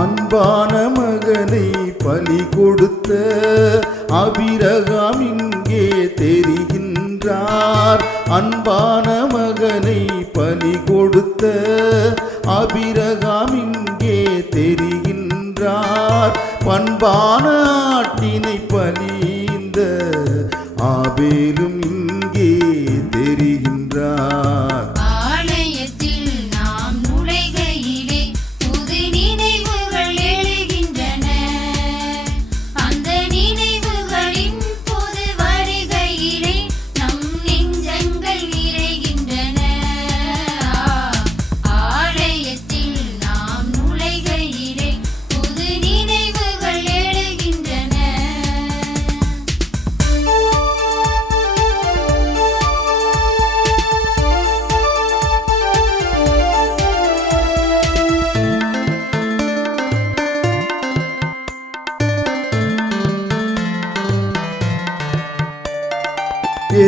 அன்பான மகனை பலி கொடுத்த ஆபிரகாம் இங்கே தெரிகின்றார். அன்பான மகனை பலி கொடுத்த ஆபிரகாம் இங்கே தெரிகின்றார். பண்பான ஆட்டினை பலிந்த ஆபேலும் இங்கே தெரிகின்றார்.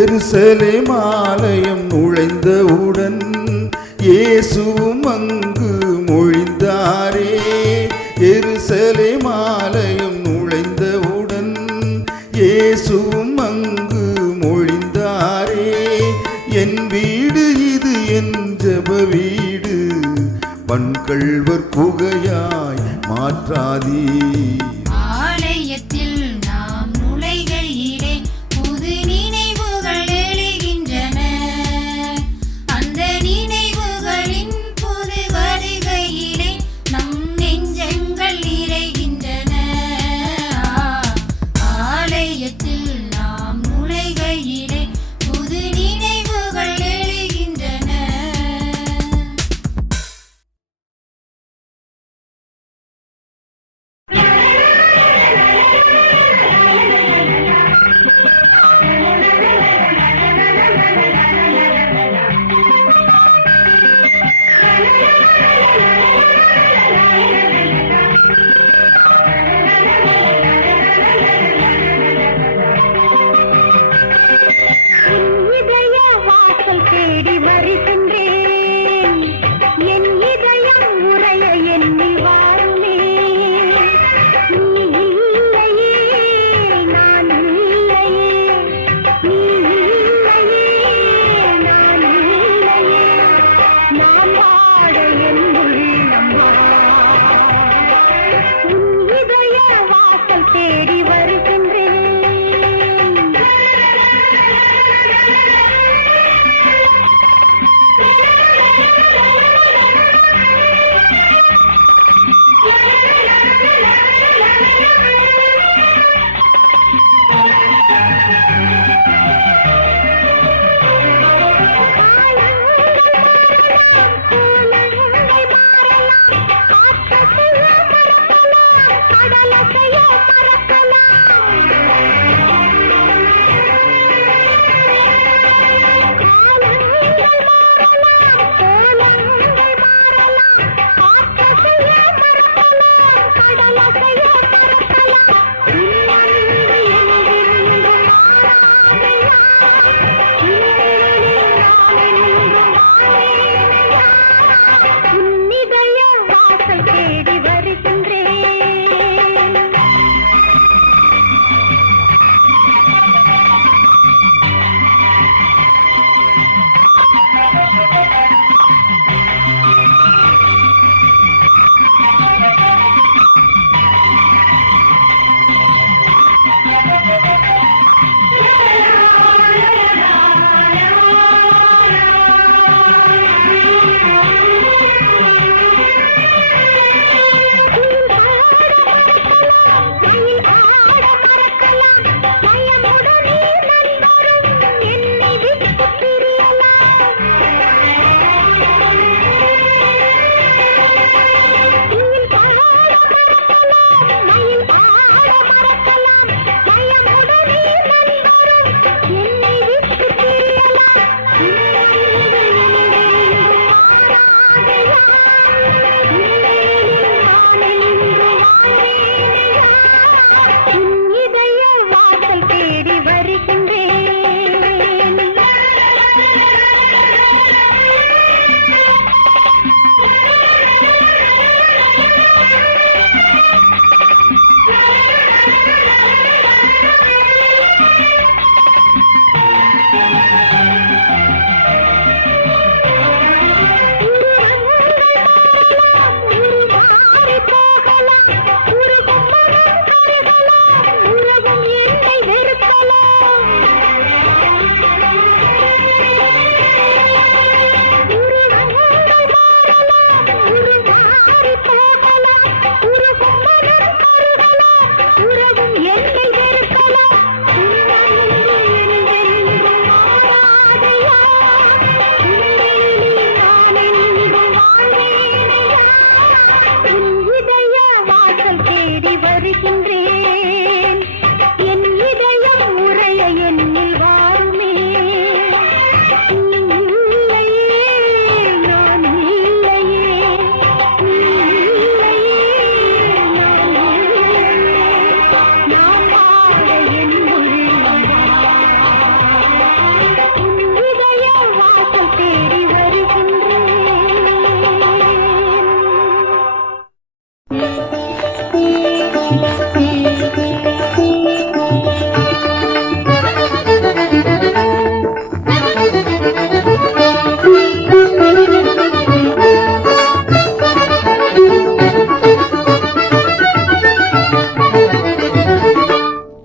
எருசலேம் ஆலயம் நுழைந்தவுடன் இயேசுவும் அங்கு மொழிந்தாரே. எருசலேம் ஆலயம் நுழைந்தவுடன் இயேசுவும் அங்கு மொழிந்தாரே. என் வீடு இது என் ஜெப வீடு, பண்கள்வர் புகையாய் மாற்றாதீ.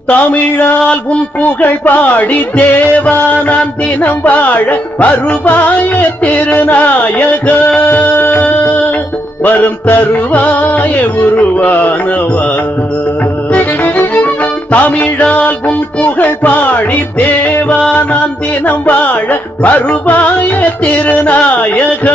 தமிழால் உன் புகழ் பாடி தேவா நான் தினம் வாழ வருவாய திருநாயக வரும் தருவாய உருவானவா. தமிழால் உன் புகழ் பாடி தேவா நான் தினம் வாழ வருவாய திருநாயக.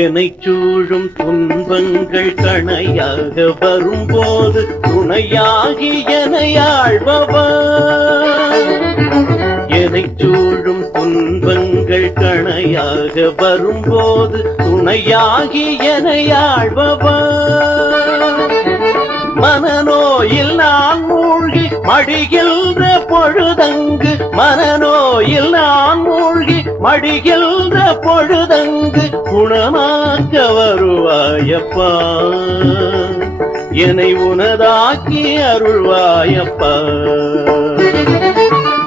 என்னை சூழும் துன்பங்கள் கணையாக வரும்போது துணையாகி என்னை ஆழ்பவர். என்னை சூழும் துன்பங்கள் கணையாக வரும்போது துணையாகி என்னை ஆழ்பவர். மனநோயில் நான் மூழ்கி மடிகின்ற பொழுதங்கு மனநோயில் நான் மூழ்கி மடிகின்ற பொழுதங்கு குணமாக்க வருவாயப்பா. என்னை உனதாக்கி அருள்வாயப்பா.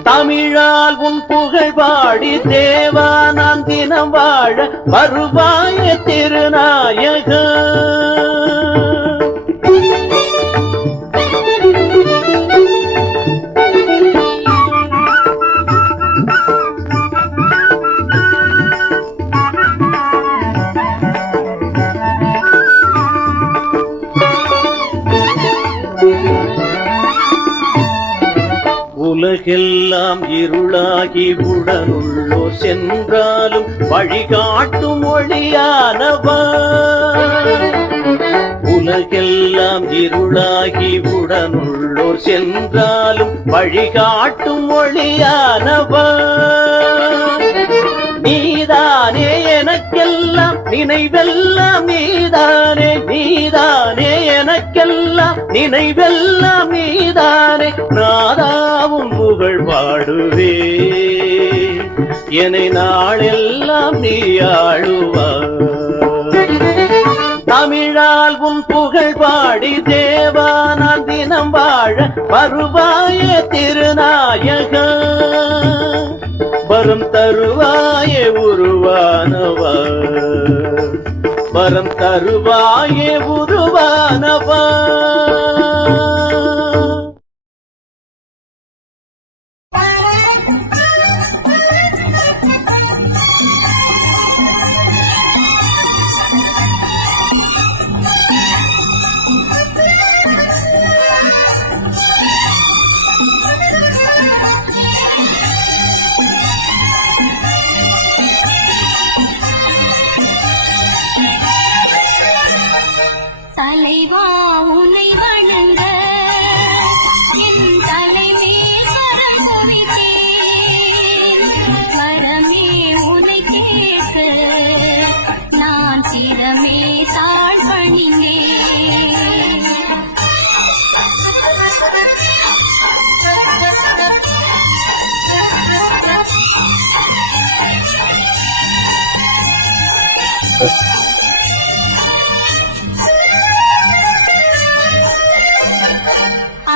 தமிழால் உன் புகழ் பாடி தேவா நான் தினம் வாழ வருவாய திருநாயக. உலகெல்லாம் இருளாகி உடனுள்ளோர் சென்றாலும் வழிகாட்டும் ஒளியானவர். உலகெல்லாம் இருளாகி உடனுள்ளோர் சென்றாலும் வழிகாட்டும் ஒளியானவர். நீதானே எனக்கெல்லாம் நினைவெல்லாம் நீதானே நீதானே எனக்கெல்லாம் நினைவெல்லாம் நீதானே. நாதாவும் புகழ் பாடுவே என்னை நாளெல்லாம் நீ ஆளுவாய். தமிழால் உன் புகழ் பாடி தேவா நான் தினம் வாழ வருவாய திருநாயக வரம் தருவாய உருவானவா. வரம் தருவாய உருவானவா. தலைவா உன்னை வணங்க என் தலைமேல் வரம் குவித்தேன். வரமே உன்னை கேட்க நான் சிரமே தாழ் பணிந்தேன்.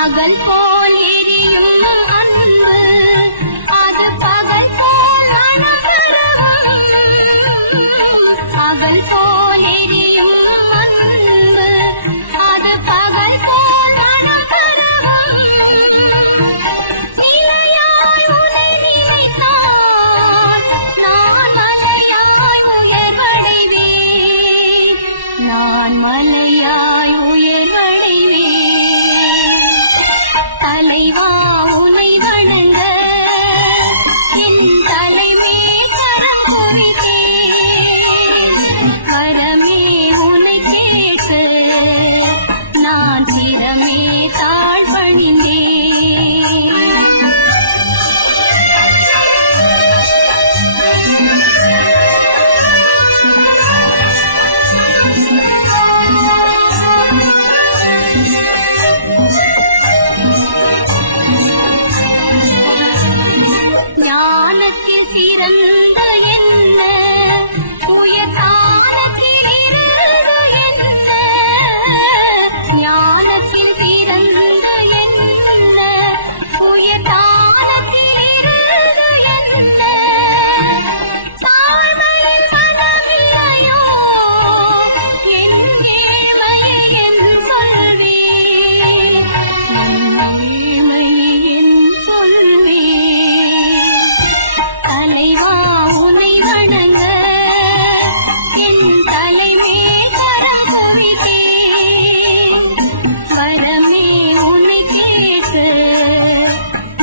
அகல் போல் எரியும் அன்பு அது பகல் போல் அழகழகும். அகல் போல் எரியும் அன்பு அது பகல் போல் அழகழகும். நிலையாய் உன்னை நினைத்தால் நான் மலையாய் உயர்வடைவேன். நான் மலையாய் உயர்வடைவேன். தலைவா உமை வணங்க என் தலைமேல் வரம் குவித்தேன். பிறந்த என்ன உயர்காலத்தில் இருந்து என்ன ஞானத்தின் பிறந்த என்ன உயர்காலத்தில் இருந்து என்ன தாழ்மையின் மனமில்லையோ என் ஏழ்மை என் சொல்வேன் ஏழ்மை என் சொல்வேன் தலைவா உனை வணங்க என் தலைமேல் குவித்தேன் வரமே உன்னை கேட்டு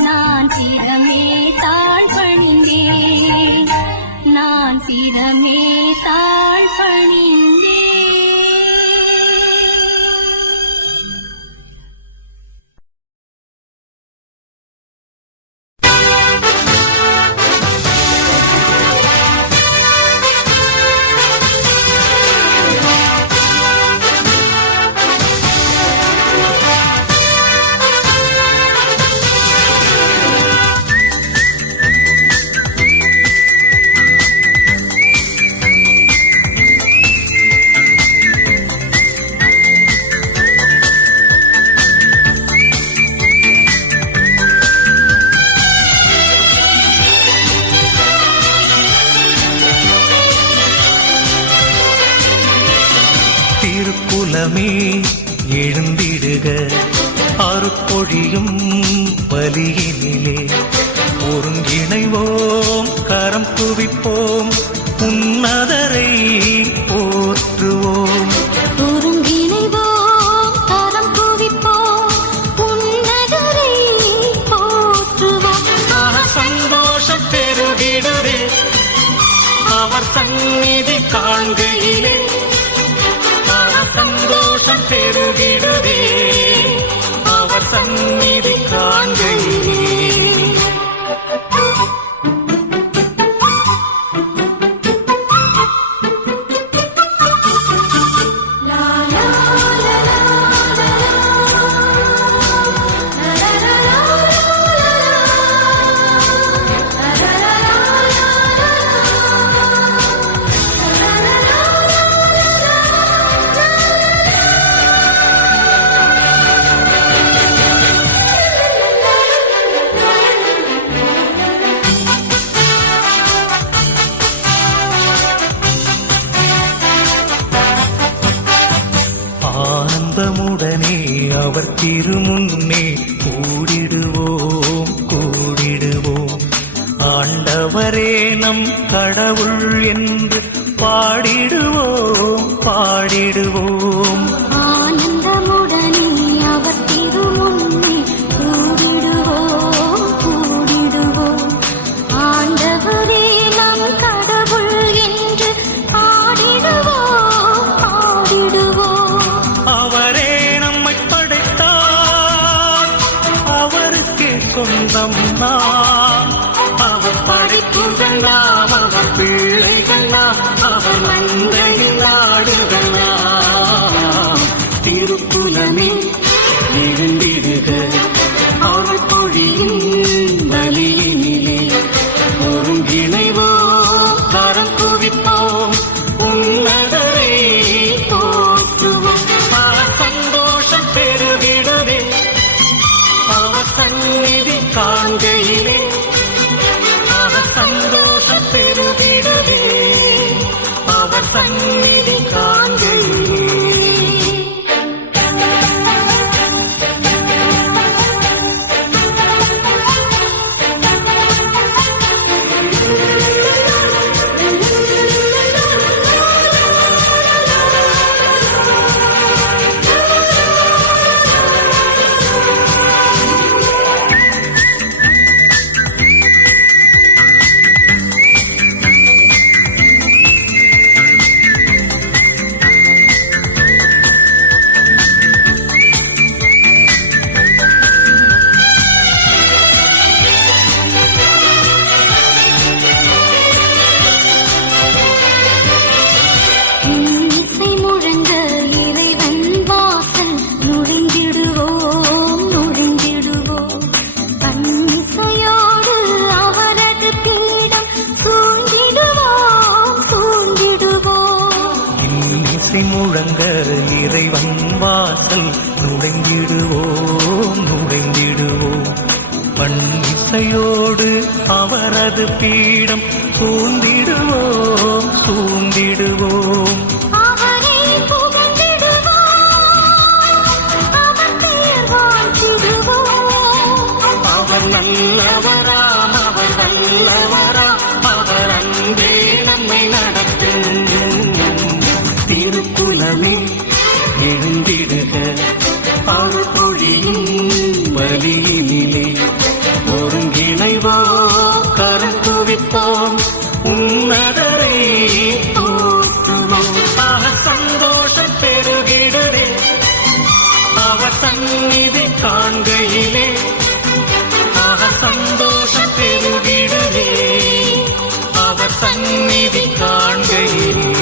நான் சிரமே தாழ் பணிந்தேன் நான் சிரமே தாழ் பணிந்தேன். திருக்குலமே எழுந்திடுக அருட்பொழியும் பலியினிலே ஒருங்கிணைவோம் கரம் குவிப்போம் உன்னதரை போற்றுவோம் ஒருங்கிணைவோம் கரம் குவிப்போம் உன்னதரை போற்றுவோம். சந்தோஷம் பெருகிடுதே அவர் சந்நிதி காண்கையிலே சந்தோஷம் பெருகிடுதே அவர் சந்நிதி காண்கையிலே லா லா லா லா ஆனந்தமுடனே அவர் திருமுன்னே கூடிடுவோம் கூடிடுவோம் ஆண்டவரே நம் கடவுள் என்று பாடிடுவோம் பாடிடுவோம் ஆனந்தமுடனே அவர் திருமுன்னே கூடிடுவோம் கூடிடுவோம் ஆண்டவரே நம் கடவுள் என்று பாடிடுவோம் பாடிடுவோம். அவரே நம்மை படைத்தார் அவருக்கே சொந்தம் நாம் அவர் படைப்புகள் நாம் அவர் பிள்ளைகள் நாம் அவர் மந்தையில் ஆடுகள் நாம் திருக்குலமே எழுந்திடுக அவர் பொழியும் பலியினிலே ஒருங்கிணைவோம் கரம் குவிப்போம் உன்னதரை போற்றுவோம் அவர் சந்தோஷம் பெருகிடுதே அவர் சந்நிதி காண்கையிலே அவர் சந்தோஷம் பெருகிடுதே அவர் சந்நிதி காண்கையிலே முழங்க இறைவன் வாசல் நுழைந்திடுவோம் நுழைந்திடுவோம். பன்னிசையோடு அவரது பீடம் சூழ்ந்திடுவோம் சூழ்ந்திடுவோம். அவரை புகழ்ந்திடுவோம், அவர் பெயர் வாழ்த்திடுவோம். அவர் நல்லவராம் அவர் வல்லவராம் அவர் அன்பே நம்மை நடத்தும். திருக்குலமே எழுந்திடுக அருள்பொழியும் வழியினிலே ஒருங்கிணைவோ கரம் குவிப்போம் உன்னதரை போற்றுவோம். சந்தோஷம் பெருகிடுதே அவர் சந்நிதி காண்கையிலே சந்தோஷம் பெருகிடுதே அவர் சந்நிதி காண்கையிலே.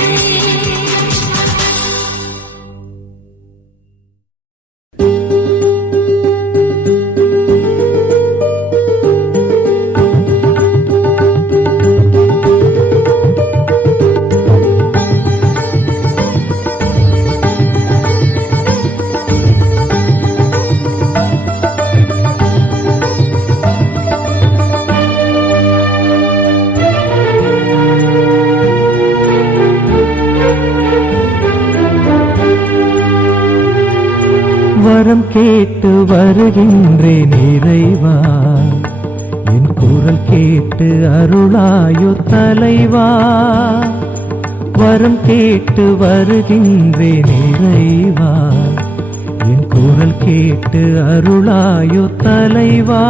வரம் கேட்டு வருகின்றேன் இறைவா, என் குரல் கேட்டு அருளாயோ தலைவா. வரம் கேட்டு வருகின்றேன் இறைவா, என் குரல் கேட்டு அருளாயோ தலைவா.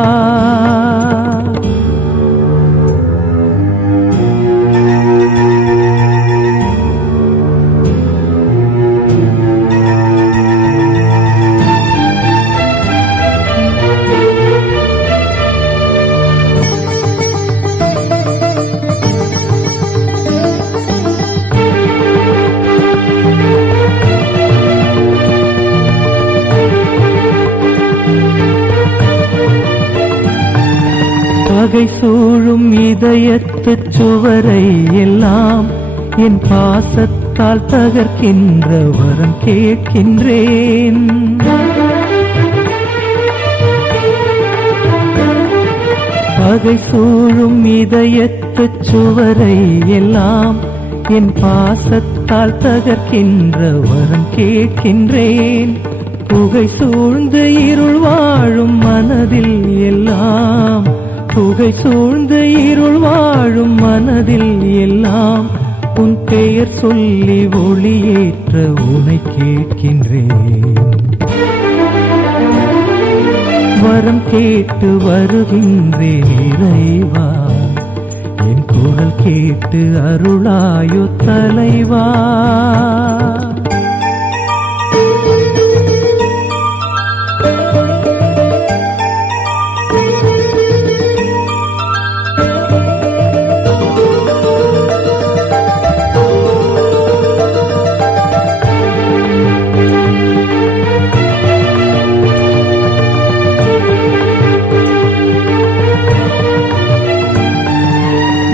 பகை சூழும் இதயத்துச் சுவரை எல்லாம் என் பாசத்தால் தகர்க்கின்ற வரம் கேட்கின்றேன். பகை சூழும் இதயத்துச் சுவரை எல்லாம் என் பாசத்தால் தகர்க்கின்ற வரம் கேட்கின்றேன். புகை சூழ்ந்து இருள் வாழும் மனதில் எல்லாம், புகை சூழ்ந்து இருள் வாழும் மனதில் எல்லாம் உன் பெயர் சொல்லி ஒளியேற்ற உனை கேட்கின்றேன். வரம் கேட்டு வருகின்றேன் இறைவா, என் குரல் கேட்டு அருளாயோ தலைவா.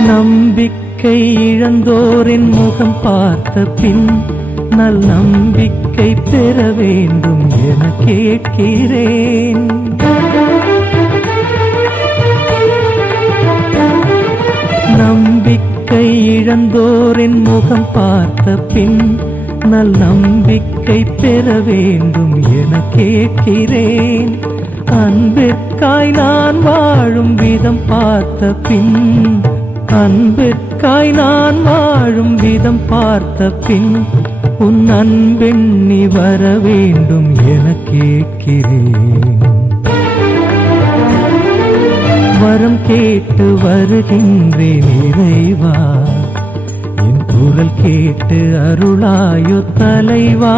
நம்பிக்கை இழந்தோரின் முகம் பார்த்த பின் நல் நம்பிக்கை பெற வேண்டும் என கேட்கிறேன். நம்பிக்கை இழந்தோரின் முகம் பார்த்த பின் நல் நம்பிக்கை பெற வேண்டும் என கேட்கிறேன். அன்பிற்காய் நான் வாழும் விதம் பார்த்த பின், அன்பிற்காய் நான் வாழும் விதம் பார்த்த பின் உன் அன்பெண்ணி வர வேண்டும் என கேட்கிறேன். வரம் கேட்டு வருகின்றேன் இறைவா, என் குரல் கேட்டு அருளாயோ தலைவா.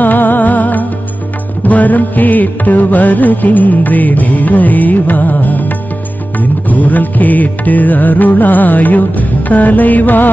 வரம் கேட்டு வருகின்றேன் இறைவா, என் குரல் கேட்டு அருளாயோ தலைவா.